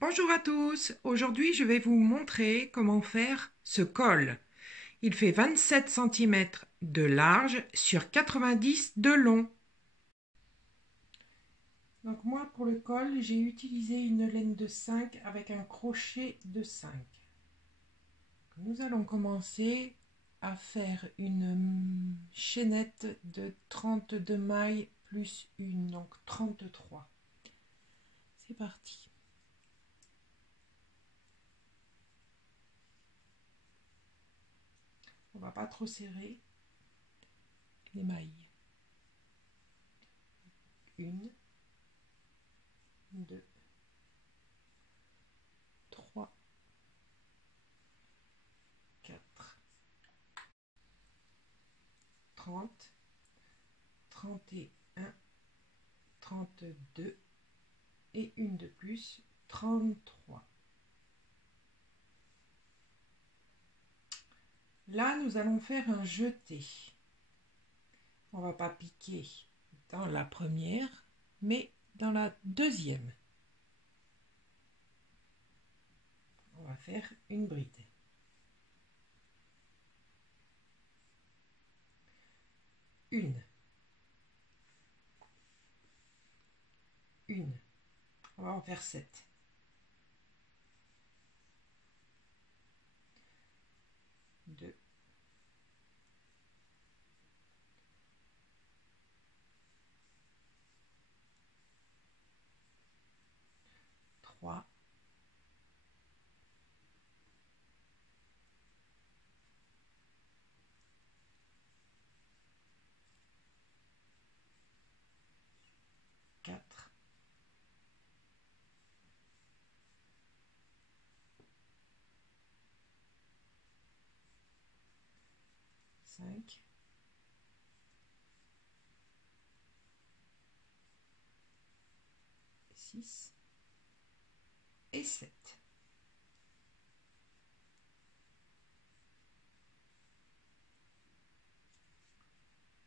Bonjour à tous, aujourd'hui je vais vous montrer comment faire ce col. Il fait 27 cm de large sur 90 de long. Donc moi pour le col j'ai utilisé une laine de 5 avec un crochet de 5. Nous allons commencer à faire une chaînette de 32 mailles plus une, donc 33. C'est parti. On va pas trop serrer les mailles. Une, deux, trois, quatre, 30, 31, 32 et une de plus, 33. Là, nous allons faire un jeté. On va pas piquer dans la première, mais dans la deuxième. On va faire une bride. Une. Une. On va en faire 7. Deux. Trois. Quatre. 5. 6 et 7.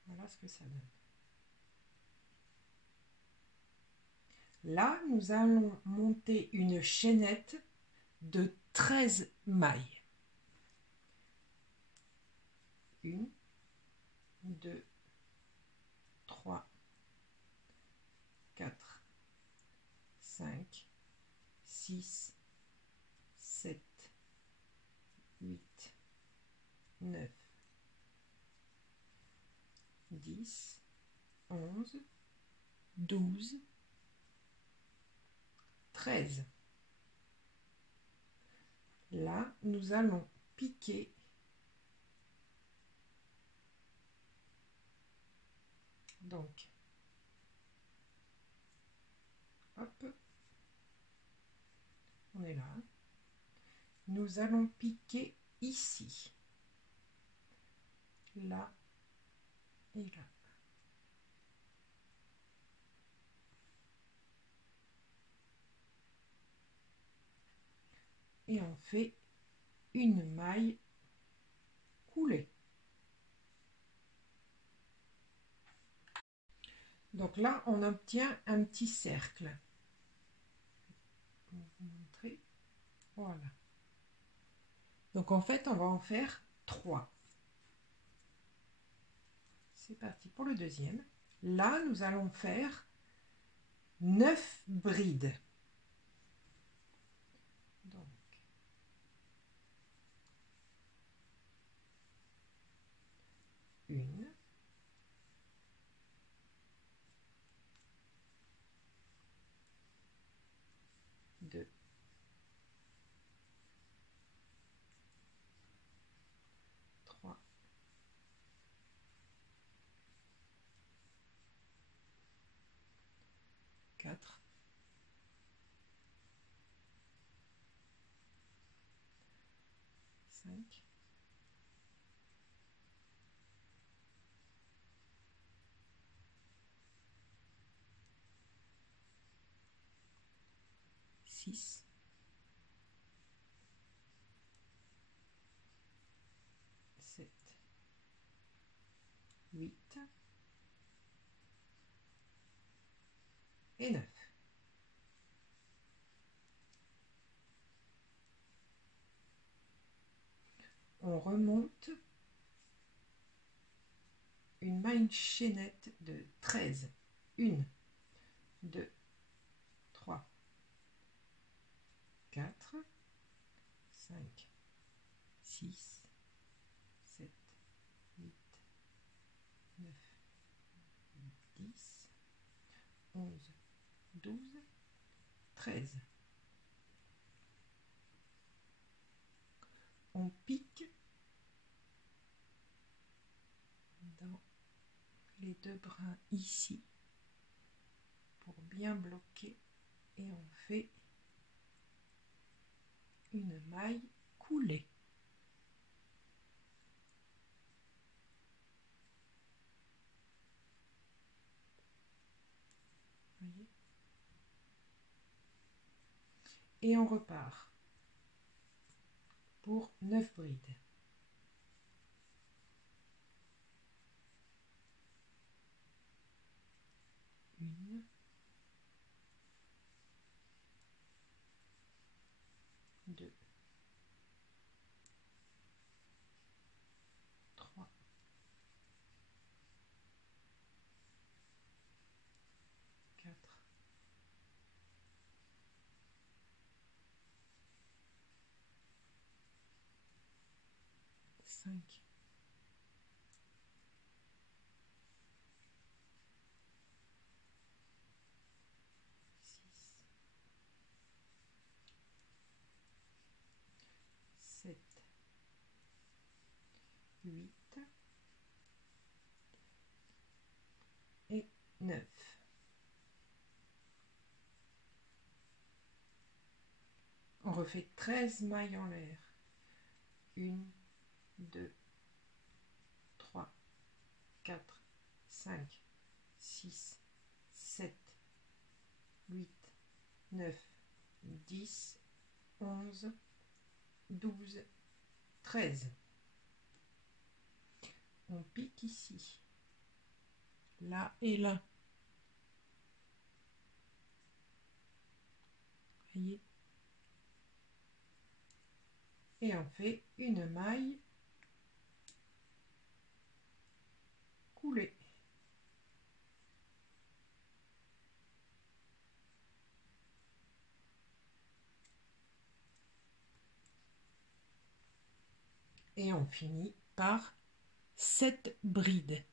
Voilà ce que ça donne. Là, nous allons monter une chaînette de 13 mailles. 1, 2, 3, 4, 5, 6, 7, 8, 9, 10, 11, 12, 13. Là, nous allons piquer donc. Hop, on est là. Nous allons piquer ici, là et là. Et on fait une maille coulée. Donc là, on obtient un petit cercle. Pour vous montrer. Voilà. Donc en fait, on va en faire 3. C'est parti pour le deuxième. Là, nous allons faire 9 brides. Donc, 1, 2, 3, 4, 5, 6, 7, 8 et 9. on remonte une maille chaînette de 13. 1, 2, 3, 4, 5, 6, 7, 8, 9, 10, 11, 12, 13. On pique dans les deux brins ici pour bien bloquer et on fait une maille coulée. Voyez? Et on repart pour 9 brides. 1, 2, 3, 4, 5, 6, 7, 8 et 9. On refait 13 mailles en l'air. 1, 2, 3, 4, 5, 6, 7, 8, 9, 10, 11, 12, 13. On pique ici, là et là. Voyez? Et on fait une maille coulée. Et on finit par 7 brides.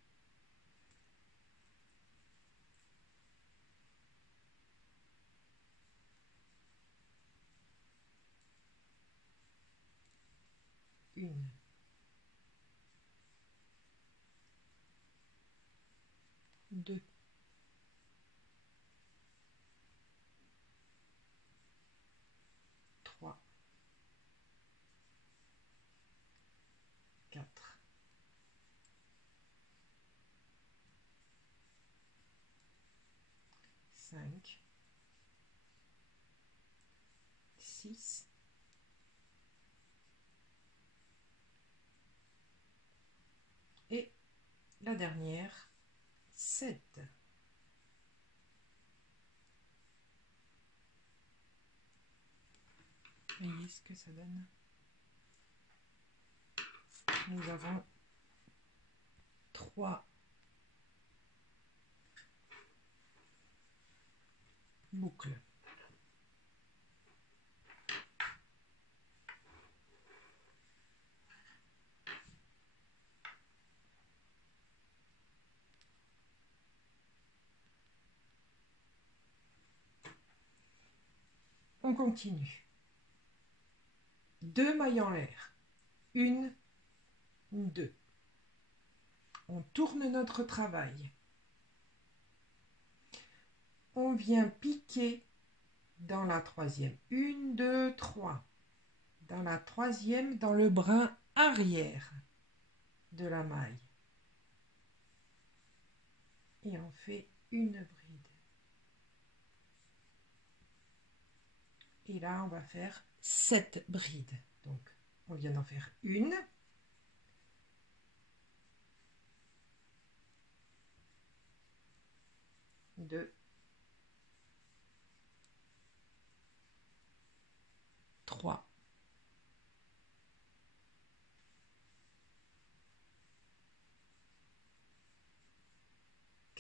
Une, 2, 3, 4, 5, 6, et la dernière, 7. Voyez ce que ça donne. Nous avons 3 boucles. On continue. 2 mailles en l'air. 1, 2. On tourne notre travail. On vient piquer dans la troisième. 1, 2, 3. Dans la troisième, dans le brin arrière de la maille. Et on fait une bride. Et là, on va faire 7 brides. Donc, on vient d'en faire une. 2, 3,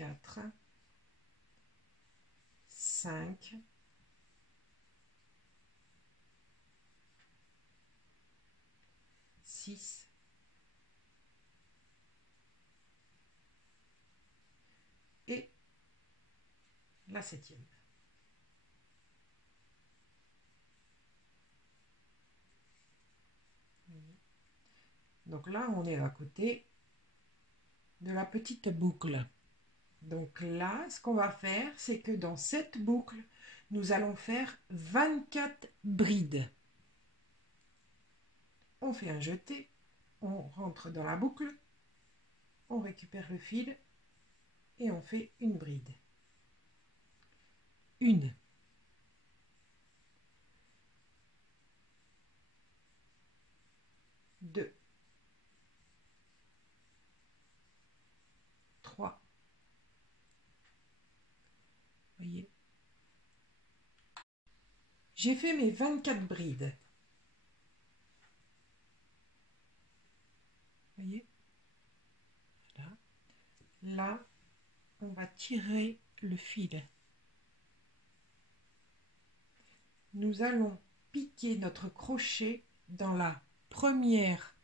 4, 5, 6, et la 7e. Donc là, on est à côté de la petite boucle. Donc là, ce qu'on va faire, c'est que dans cette boucle, nous allons faire 24 brides. On fait un jeté, on rentre dans la boucle, on récupère le fil et on fait une bride. 1, 2, 3. Voyez. J'ai fait mes 24 brides. Voyez. Voilà. Là, on va tirer le fil. Nous allons piquer notre crochet dans la première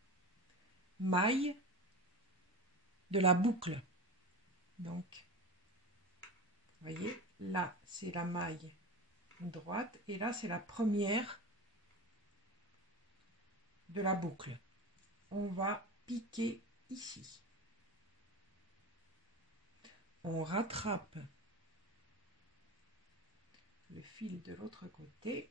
maille de la boucle. Donc, vous voyez, là, c'est la maille droite et là, c'est la première de la boucle. On va piquer ici. On rattrape le fil de l'autre côté.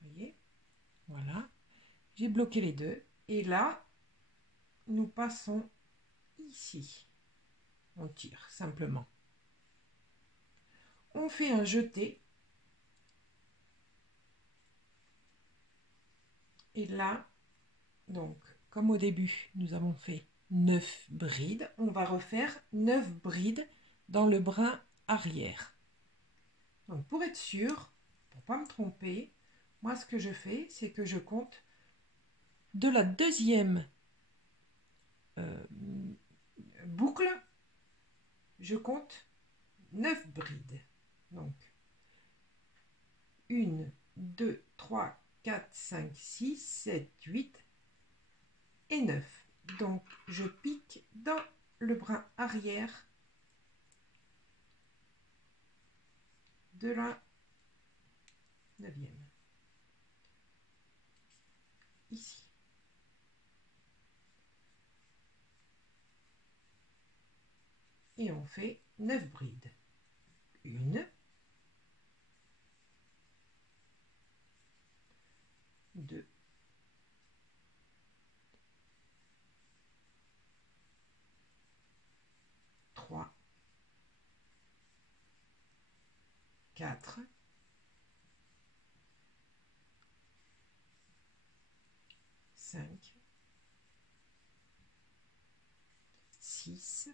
Vous voyez, voilà. J'ai bloqué les deux. Et là, nous passons ici. On tire simplement. On fait un jeté. Et là, donc, comme au début, nous avons fait 9 brides, on va refaire 9 brides dans le brin arrière. Donc, pour être sûr, pour ne pas me tromper, moi, ce que je fais, c'est que je compte de la deuxième boucle, je compte 9 brides. Donc, 1, 2, 3, 4, 5, 6, 7, 8 et 9. Donc, je pique dans le brin arrière de la 9e. Ici. Et on fait 9 brides. 1, 2, 3, 4, 5, 6,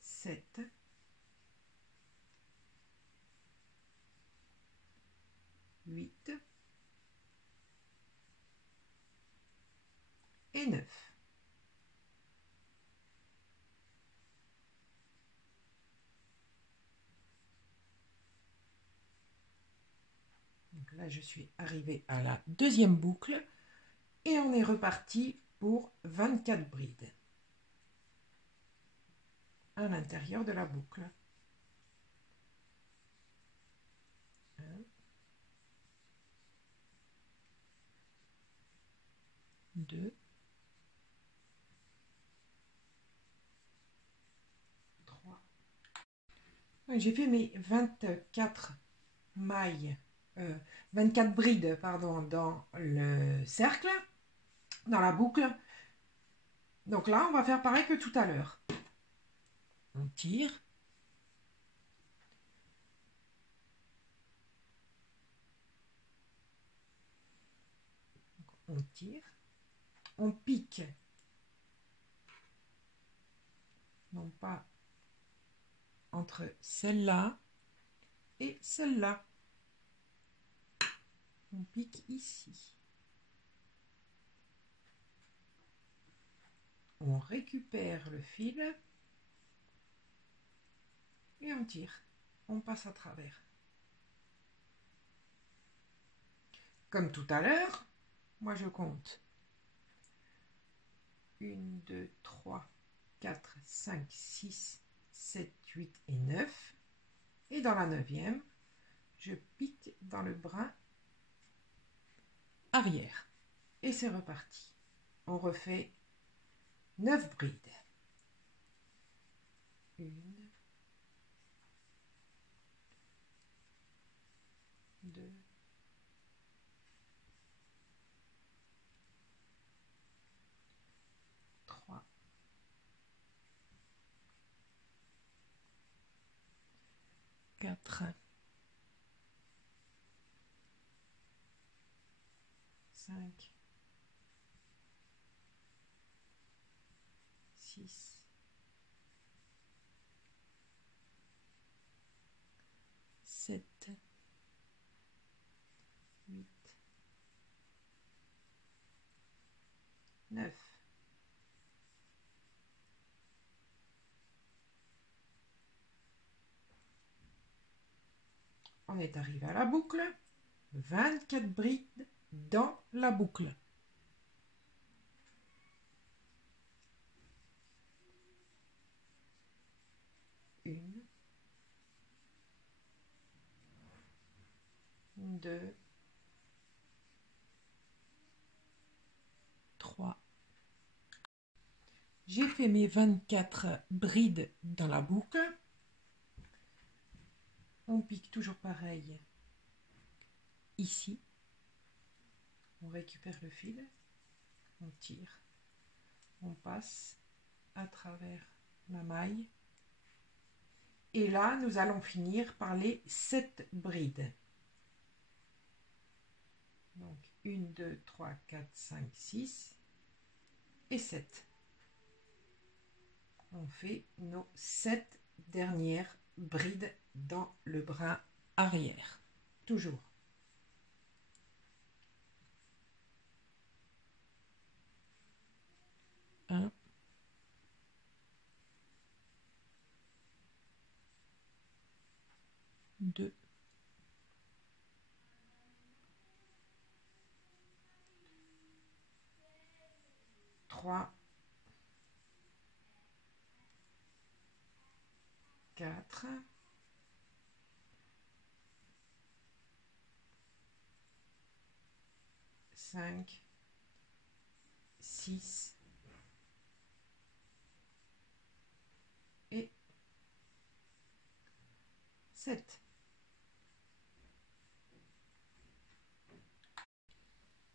7, 8 et 9. Donc là, je suis arrivée à la deuxième boucle et on est reparti pour 24 brides à l'intérieur de la boucle. 1, 2, 3. J'ai fait mes 24 mailles, 24 brides, pardon, dans le cercle, dans la boucle. Donc là, on va faire pareil que tout à l'heure. On tire. On tire. On pique. Non pas entre celle-là et celle-là. On pique ici. On récupère le fil et on tire. On passe à travers. Comme tout à l'heure, moi je compte 1, 2, 3, 4, 5, 6, 7, 8 et 9. Et dans la 9e, je pique dans le brin arrière. Et c'est reparti. On refait 9 brides. 1, 2, 3, 4, 5, 6, 7, 8, 9. On est arrivé à la boucle. 24 brides dans la boucle. 1, 2, 3. J'ai fait mes 24 brides dans la boucle. On pique toujours pareil ici. On récupère le fil, on tire, on passe à travers la maille. Et là, nous allons finir par les 7 brides. Donc 1, 2, 3, 4, 5, 6 et 7. On fait nos 7 dernières brides dans le brin arrière. Toujours. 1, 2, 3, 4, 5, 6 et 7.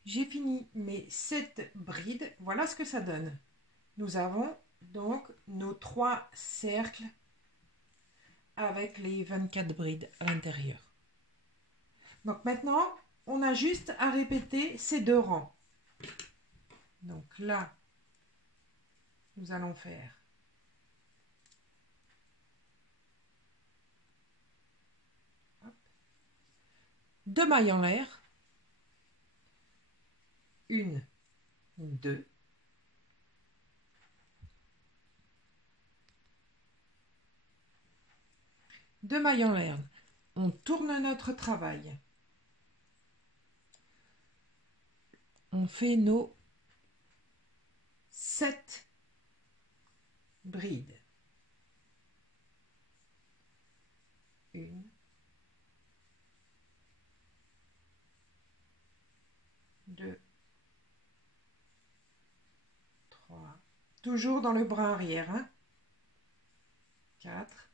J'ai fini mes 7 brides. Voilà ce que ça donne. Nous avons donc nos 3 cercles avec les 24 brides à l'intérieur. Donc maintenant, on a juste à répéter ces 2 rangs. Donc là, nous allons faire hop, 2 mailles en l'air. 1, 2. Deux mailles en l'air. On tourne notre travail. On fait nos 7 brides. 1, 2, 3. Toujours dans le brin arrière. Hein? 4,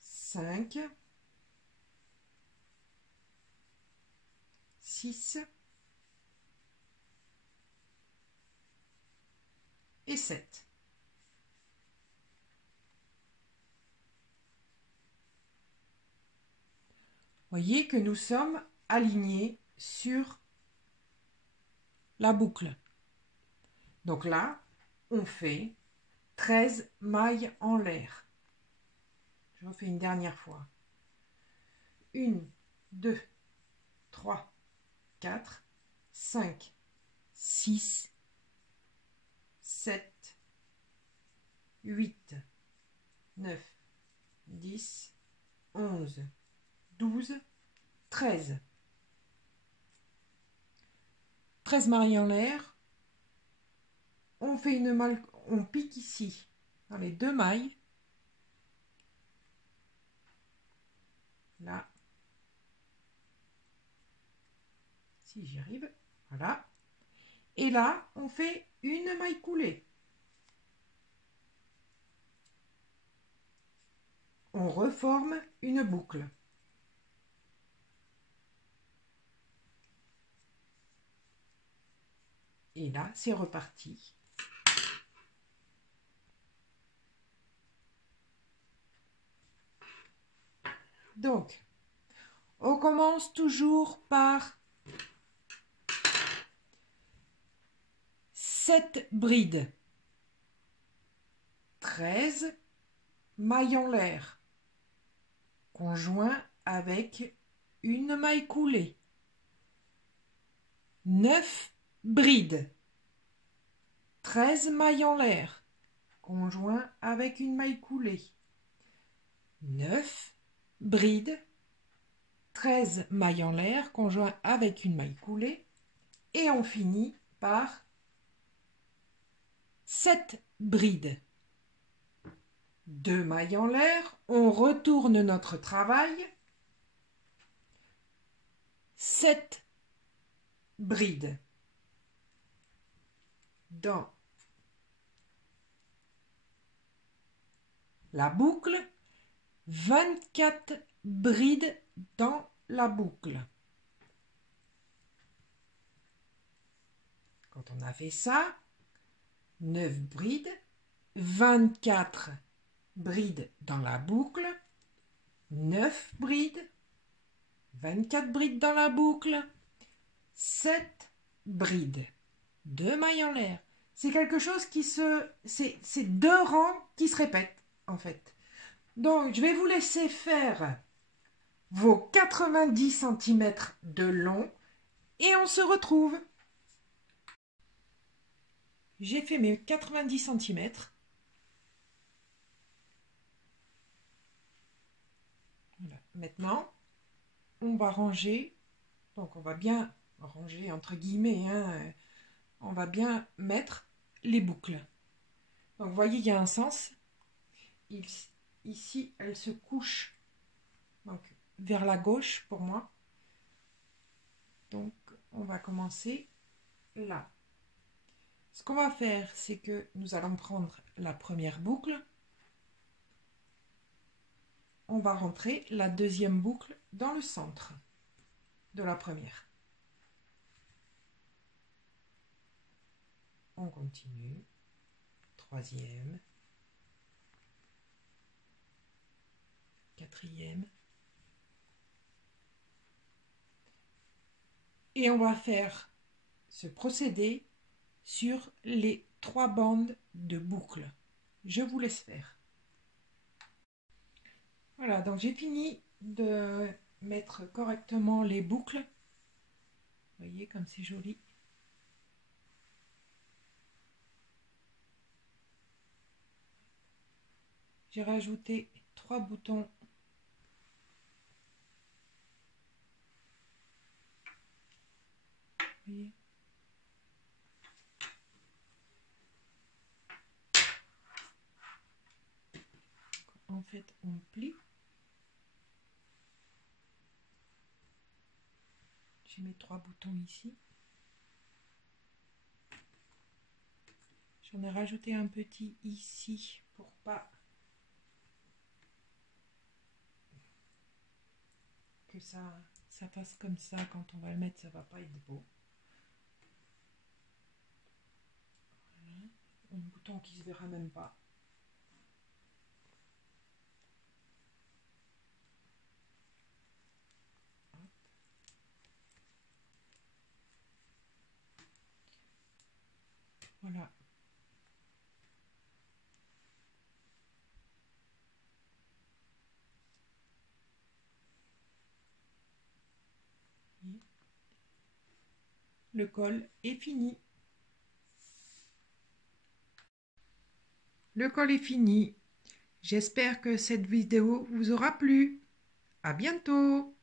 5, 6 et 7. Voyez que nous sommes alignés sur la boucle. Donc là, on fait 13 mailles en l'air. Je refais une dernière fois. 1, 2, 3, 4, 5, 6, 7, 8, 9, 10, 11, 12, 13. 13 mailles en l'air. On fait une maille, on pique ici dans les 2 mailles. Là. Si j'y arrive, voilà. Et là, on fait une maille coulée. On reforme une boucle. Et là, c'est reparti. Donc, on commence toujours par 7 brides. 13 mailles en l'air, conjoint avec une maille coulée. 9 brides. 13 mailles en l'air, conjoint avec une maille coulée. 9 brides. 13 mailles en l'air, conjoint avec une maille coulée. Et on finit par 7 brides. 2 mailles en l'air, on retourne notre travail. 7 brides dans la boucle, 24 brides dans la boucle. Quand on a fait ça, 9 brides, 24 brides dans la boucle, 9 brides, 24 brides dans la boucle, 7 brides, 2 mailles en l'air. C'est quelque chose qui c'est 2 rangs qui se répètent en fait. Donc je vais vous laisser faire vos 90 cm de long et on se retrouve. J'ai fait mes 90 cm. Voilà. Maintenant, on va ranger, donc on va bien ranger entre guillemets, hein, on va bien mettre les boucles. Donc vous voyez, il y a un sens. Ici, elle se couche donc, vers la gauche pour moi. Donc on va commencer là. Ce qu'on va faire, c'est que nous allons prendre la première boucle. On va rentrer la deuxième boucle dans le centre de la première. On continue. Troisième. Quatrième. Et on va faire ce procédé sur les 3 bandes de boucles. Je vous laisse faire. Voilà, donc j'ai fini de mettre correctement les boucles. Vous voyez comme c'est joli. J'ai rajouté 3 boutons. Vous voyez. En fait, on plie. J'ai mes 3 boutons ici. J'en ai rajouté un petit ici pour pas que ça fasse comme ça. Quand on va le mettre, ça va pas être beau. Voilà. Un bouton qui se verra même pas. Voilà. le col est fini. Le col est fini. J'espère que cette vidéo vous aura plu. À bientôt!